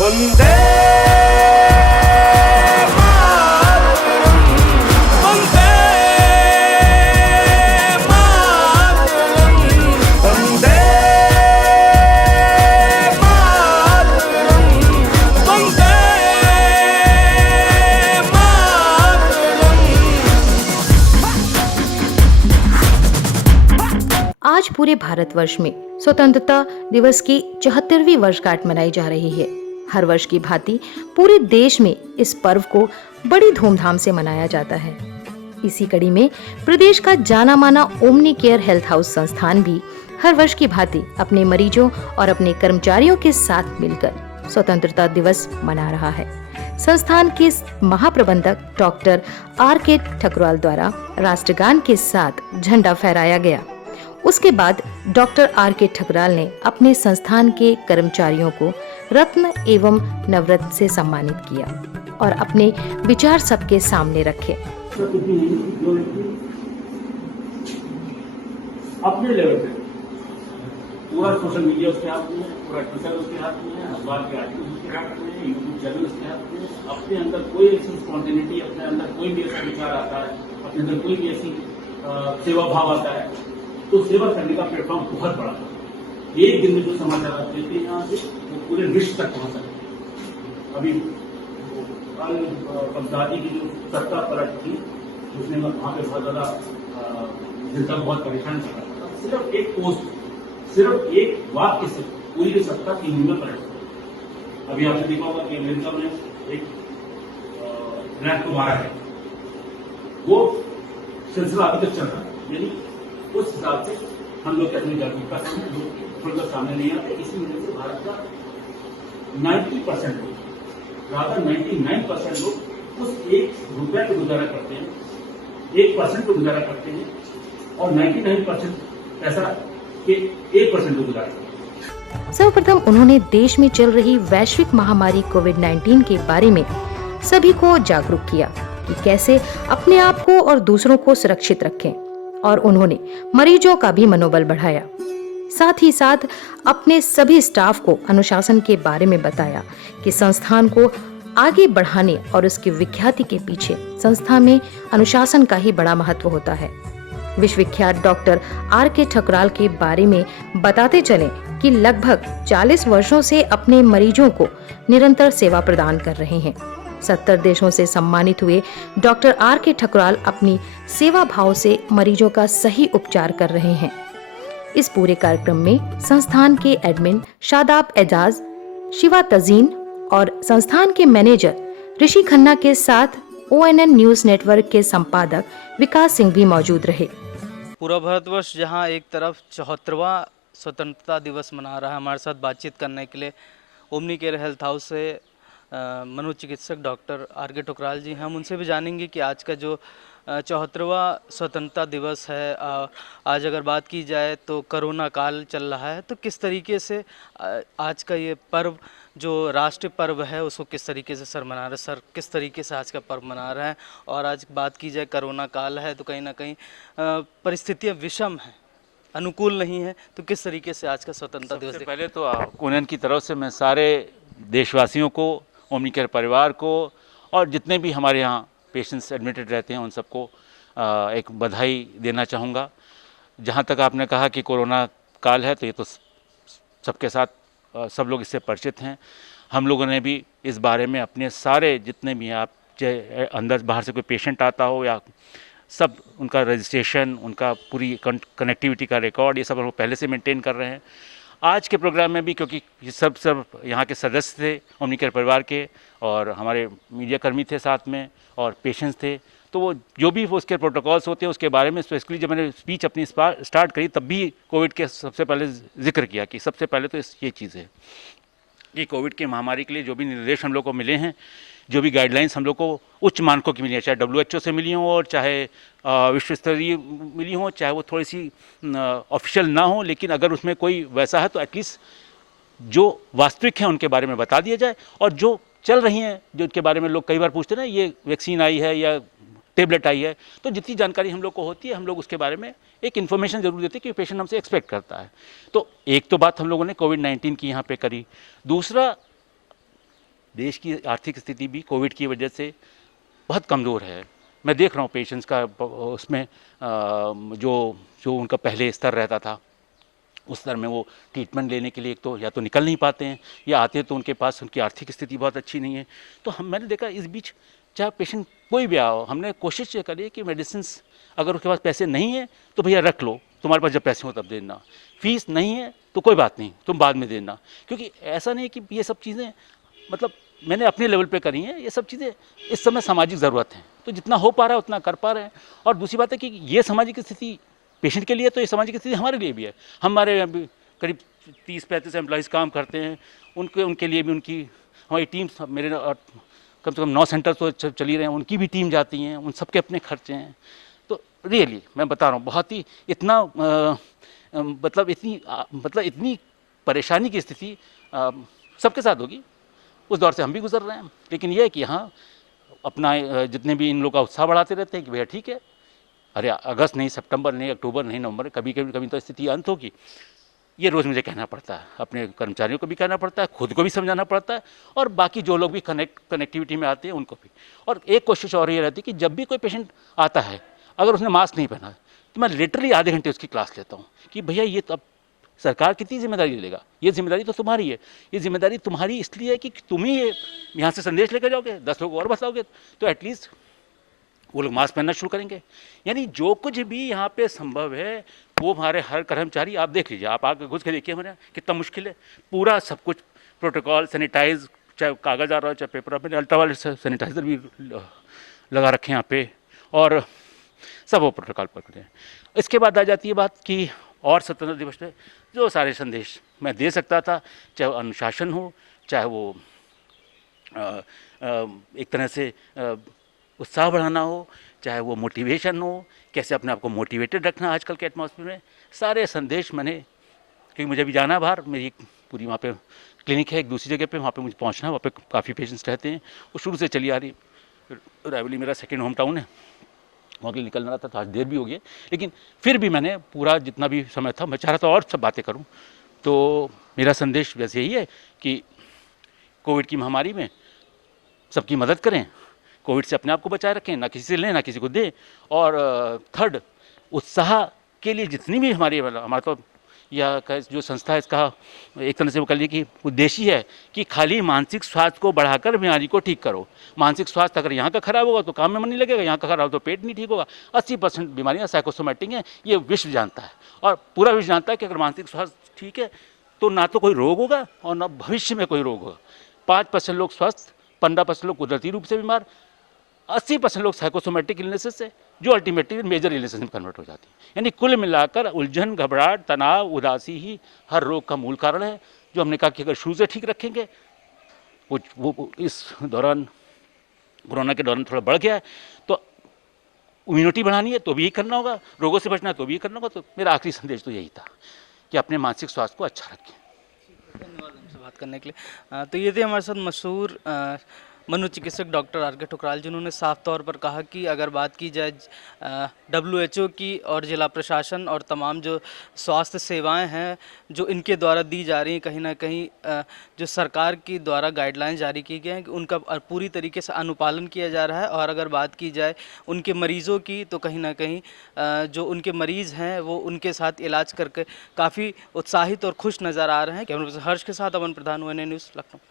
वंदे मातरम, वंदे मातरम, वंदे मातरम, वंदे मातरम। आज पूरे भारतवर्ष में स्वतंत्रता दिवस की 74वीं वर्षगांठ मनाई जा रही है। हर वर्ष की भांति पूरे देश में इस पर्व को बड़ी धूमधाम से मनाया जाता है। इसी कड़ी में प्रदेश का जाना माना ओमनी केयर हेल्थ हाउस संस्थान भी हर वर्ष की भांति अपने मरीजों और अपने कर्मचारियों के साथ मिलकर स्वतंत्रता दिवस मना रहा है। संस्थान के महाप्रबंधक डॉक्टर R.K. ठकुराल द्वारा राष्ट्रगान के साथ झंडा फहराया गया। उसके बाद डॉक्टर R.K. ठकुराल ने अपने संस्थान के कर्मचारियों को रत्न एवं नवरत्न से सम्मानित किया और अपने विचार सबके सामने रखे। अपने लेवल पे पूरा सोशल मीडिया उसके हाथ में है, पूरा ट्विटर उसके हाथ में है, अखबार के आर्टिकल उसके हाथ में है, यूट्यूब चैनल उसके हाथ में है। अपने अंदर कोई ऐसी स्पॉन्टेनिटी, अपने अंदर कोई भी ऐसा विचार आता है, अपने अंदर कोई भी ऐसी सेवा भाव आता है, तो सेवा करने का प्लेटफॉर्म बहुत बड़ा है। एक दिन में जो समाचार आप देते हैं यहाँ से वो पूरे विश्व तक पहुंच सकते हैं। अभी कल बगदादी की जो सत्ता पलट थी उसने वहां पे बहुत ज्यादा जनता बहुत परेशान कर रहा था। सिर्फ एक पोस्ट, सिर्फ एक वाक्य से पूरी की सत्ता 3 दिन में पलट गई। अभी आपने देखा होगा कि अमेरिका में एक रैंक को मारा है, वो सिलसिला अभी तक चल रहा है। यानी उस हिसाब से हम लोग अपनी जागरूकता खुलकर सामने नहीं आते। इसी वजह से भारत का 90% लोग, ज्यादा 99% लोग उस 1 रुपया पे गुजारा करते हैं, 1% पे गुजारा करते हैं और 99% पैसा के 1% पे गुजारा करते हैं। सर्वप्रथम उन्होंने देश में चल रही वैश्विक महामारी कोविड-19 के बारे में सभी को जागरूक किया कि कैसे अपने आप को और दूसरों को सुरक्षित रखें, और उन्होंने मरीजों का भी मनोबल बढ़ाया। साथ ही साथ अपने सभी स्टाफ को अनुशासन के बारे में बताया कि संस्थान को आगे बढ़ाने और उसकी विख्याति के पीछे संस्था में अनुशासन का ही बड़ा महत्व होता है। विश्वविख्यात डॉक्टर R.K. ठकुराल के बारे में बताते चलें कि लगभग 40 वर्षों से अपने मरीजों को निरंतर सेवा प्रदान कर रहे हैं। 70 देशों से सम्मानित हुए डॉक्टर R.K. ठकुराल अपनी सेवा भाव से मरीजों का सही उपचार कर रहे हैं। इस पूरे कार्यक्रम में संस्थान के एडमिन शादाब एजाज, शिवा तजीन और संस्थान के मैनेजर ऋषि खन्ना के साथ ONN न्यूज नेटवर्क के संपादक विकास सिंह भी मौजूद रहे। पूरा भारतवर्ष जहां एक तरफ 74वां स्वतंत्रता दिवस मना रहा है, हमारे साथ बातचीत करने के लिए ओमनी केयर हेल्थ हाउस से मनोचिकित्सक डॉक्टर R.K. ठकुराल जी, हम उनसे भी जानेंगे कि आज का जो 74वां स्वतंत्रता दिवस है, आज अगर बात की जाए तो कोरोना काल चल रहा है, तो किस तरीके से आज का ये पर्व जो राष्ट्रीय पर्व है उसको किस तरीके से सर मना रहे हैं, सर किस तरीके से आज का पर्व मना रहे हैं। और आज बात की जाए कोरोना काल है तो कहीं ना कहीं परिस्थितियाँ विषम हैं, अनुकूल नहीं है, तो किस तरीके से आज का स्वतंत्रता दिवस। पहले तो ONN की तरफ से मैं सारे देशवासियों को, ओमनी केयर परिवार को और जितने भी हमारे यहाँ पेशेंट्स एडमिटेड रहते हैं उन सबको एक बधाई देना चाहूँगा। जहाँ तक आपने कहा कि कोरोना काल है, तो ये तो सबके साथ सब लोग इससे परिचित हैं। हम लोगों ने भी इस बारे में अपने सारे जितने भी हैं, आप चाहे अंदर बाहर से कोई पेशेंट आता हो या सब, उनका रजिस्ट्रेशन, उनका पूरी कनेक्टिविटी का रिकॉर्ड, ये सब हम पहले से मेंटेन कर रहे हैं। आज के प्रोग्राम में भी क्योंकि सब यहाँ के सदस्य थे ओमनी केयर परिवार के, और हमारे मीडिया कर्मी थे साथ में, और पेशेंट्स थे, तो वो जो भी उसके प्रोटोकॉल्स होते हैं उसके बारे में स्पेशली जब मैंने स्पीच अपनी स्टार्ट करी तब भी कोविड के सबसे पहले जिक्र किया कि सबसे पहले तो ये चीज़ है कि कोविड की महामारी के लिए जो भी निर्देश हम लोग को मिले हैं, जो भी गाइडलाइंस हम लोग को उच्च मानकों की मिली है, चाहे WHO से मिली हों और चाहे विश्व स्तरीय मिली हों, चाहे वो थोड़ी सी ऑफिशियल ना हो, लेकिन अगर उसमें कोई वैसा है तो एटलीस्ट जो वास्तविक हैं उनके बारे में बता दिया जाए। और जो चल रही हैं, जो उनके बारे में लोग कई बार पूछते हैं ना, ये वैक्सीन आई है या टेबलेट आई है, तो जितनी जानकारी हम लोग को होती है हम लोग उसके बारे में एक इन्फॉर्मेशन जरूर देते हैं कि पेशेंट हमसे एक्सपेक्ट करता है। तो एक तो बात हम लोगों ने कोविड-19 की यहाँ पे करी। दूसरा, देश की आर्थिक स्थिति भी कोविड की वजह से बहुत कमज़ोर है। मैं देख रहा हूँ पेशेंट्स का उसमें जो जो उनका पहले स्तर रहता था उस स्तर में वो ट्रीटमेंट लेने के लिए एक तो या तो निकल नहीं पाते हैं या आते हैं तो उनके पास उनकी आर्थिक स्थिति बहुत अच्छी नहीं है। तो मैंने देखा इस बीच चाहे पेशेंट कोई भी आओ, हमने कोशिश ये करी कि मेडिसिन अगर उसके पास पैसे नहीं है तो भैया रख लो, तुम्हारे पास जब पैसे हो तब देना, फीस नहीं है तो कोई बात नहीं, तुम बाद में देना। क्योंकि ऐसा नहीं कि ये सब चीज़ें मतलब मैंने अपने लेवल पे करी हैं, ये सब चीज़ें इस समय सामाजिक ज़रूरत है, तो जितना हो पा रहा है उतना कर पा रहे हैं। और दूसरी बात है कि ये सामाजिक स्थिति पेशेंट के लिए तो ये सामाजिक स्थिति हमारे लिए भी है। हमारे यहाँ भी करीब 30-35 एम्प्लॉइज़ काम करते हैं, उनके लिए भी उनकी हमारी टीम मेरे कम से कम 9 सेंटर तो चली रहे हैं, उनकी भी टीम जाती हैं, उन सबके अपने खर्चे हैं। तो रियली मैं बता रहा हूँ बहुत ही इतना मतलब इतनी परेशानी की स्थिति सबके साथ होगी, उस दौर से हम भी गुजर रहे हैं। लेकिन यह है कि हाँ अपना जितने भी इन लोग का उत्साह बढ़ाते रहते हैं कि भैया ठीक है, अरे अगस्त नहीं, सितंबर नहीं, अक्टूबर नहीं, नवंबर, कभी तो स्थिति अंत होगी। ये रोज़ मुझे कहना पड़ता है, अपने कर्मचारियों को भी कहना पड़ता है, खुद को भी समझाना पड़ता है और बाकी जो लोग भी कनेक्टिविटी में आते हैं उनको भी। और एक कोशिश और ये रहती है कि जब भी कोई पेशेंट आता है अगर उसने मास्क नहीं पहना तो मैं लिटरली आधे घंटे उसकी क्लास लेता हूँ कि भैया ये तो अब सरकार कितनी जिम्मेदारी लेगा, ये जिम्मेदारी तो तुम्हारी है, ये जिम्मेदारी तुम्हारी इसलिए है कि तुम ही यहाँ से संदेश लेकर जाओगे, 10 लोग और बताओगे तो एटलीस्ट वो लोग मास्क पहनना शुरू करेंगे। यानी जो कुछ भी यहाँ पे संभव है वो हमारे हर कर्मचारी, आप देख लीजिए, आप आकर घुस के देखिए हमारे कितना मुश्किल है, पूरा सब कुछ प्रोटोकॉल, सैनिटाइज, चाहे कागज़ आ रहा हो चाहे पेपर, अपने अल्ट्रावायलेट सैनिटाइज़र भी लगा रखे हैं यहाँ पे और सब वो प्रोटोकॉल पकड़े हैं। इसके बाद आ जाती है बात कि और स्वतंत्रता दिवस पे जो सारे संदेश मैं दे सकता था, चाहे वो अनुशासन हो, चाहे वो एक तरह से उत्साह बढ़ाना हो, चाहे वो मोटिवेशन हो, कैसे अपने आप को मोटिवेटेड रखना आजकल के एटमॉस्फेयर में, सारे संदेश मैंने, क्योंकि मुझे भी जाना बाहर, मेरी पूरी वहाँ पे क्लिनिक है एक दूसरी जगह पे, वहाँ पे मुझे पहुँचना है, वहाँ पे काफ़ी पेशेंट्स रहते हैं, वो शुरू से चली आ रही। रायबली मेरा सेकेंड होम टाउन है, वहाँ के लिए निकलना था तो आज देर भी हो गई, लेकिन फिर भी मैंने पूरा जितना भी समय था मैं चाह रहा था और सब बातें करूँ। तो मेरा संदेश वैसे यही है कि कोविड की महामारी में सबकी मदद करें, कोविड से अपने आप को बचाए रखें, ना किसी से लें ना किसी को दें। और थर्ड, उत्साह के लिए जितनी भी हमारा तो यह जो संस्था है इसका एक तरह से वो कह लीजिए कि उद्देश्य है कि खाली मानसिक स्वास्थ्य को बढ़ाकर बीमारी को ठीक करो। मानसिक स्वास्थ्य अगर यहाँ का खराब होगा तो काम में मन नहीं लगेगा, यहाँ का खराब हो तो पेट नहीं ठीक होगा। 80% बीमारियाँ साइकोसोमैटिक हैं, ये विश्व जानता है और पूरा विश्व जानता है कि अगर मानसिक स्वास्थ्य ठीक है तो ना तो कोई रोग होगा और ना भविष्य में कोई रोग होगा। 5% लोग स्वस्थ, 15% लोग कुदरती रूप से बीमार, 80% लोग साइकोसोमैटिक इलनेसेस से जो अल्टीमेटली मेजर इलनेसेस में कन्वर्ट हो जाती है। यानी कुल मिलाकर उलझन, घबराहट, तनाव, उदासी ही हर रोग का मूल कारण है, जो हमने कहा कि अगर शुरू से ठीक रखेंगे वो इस दौरान कोरोना के दौरान थोड़ा बढ़ गया है तो इम्यूनिटी बढ़ानी है तो भी यही करना होगा, रोगों से बचना है तो भी यही करना होगा। तो मेरा आखिरी संदेश तो यही था कि अपने मानसिक स्वास्थ्य को अच्छा रखें। धन्यवाद हमसे बात करने के लिए। तो ये थे हमारे साथ मशहूर मनोचिकित्सक डॉक्टर आर के ठुकराल, जिन्होंने साफ तौर पर कहा कि अगर बात की जाए WHO की और जिला प्रशासन और तमाम जो स्वास्थ्य सेवाएं हैं जो इनके द्वारा दी जा रही हैं, कहीं ना कहीं जो सरकार की द्वारा गाइडलाइन जारी की गई हैं कि उनका पूरी तरीके से अनुपालन किया जा रहा है। और अगर बात की जाए उनके मरीज़ों की तो कहीं ना कहीं जो उनके मरीज़ हैं वो उनके साथ इलाज करके काफ़ी उत्साहित और खुश नज़र आ रहे हैं। कैमरा पर्सन हर्ष के साथ अमन प्रधान, ONA न्यूज़, लखनऊ।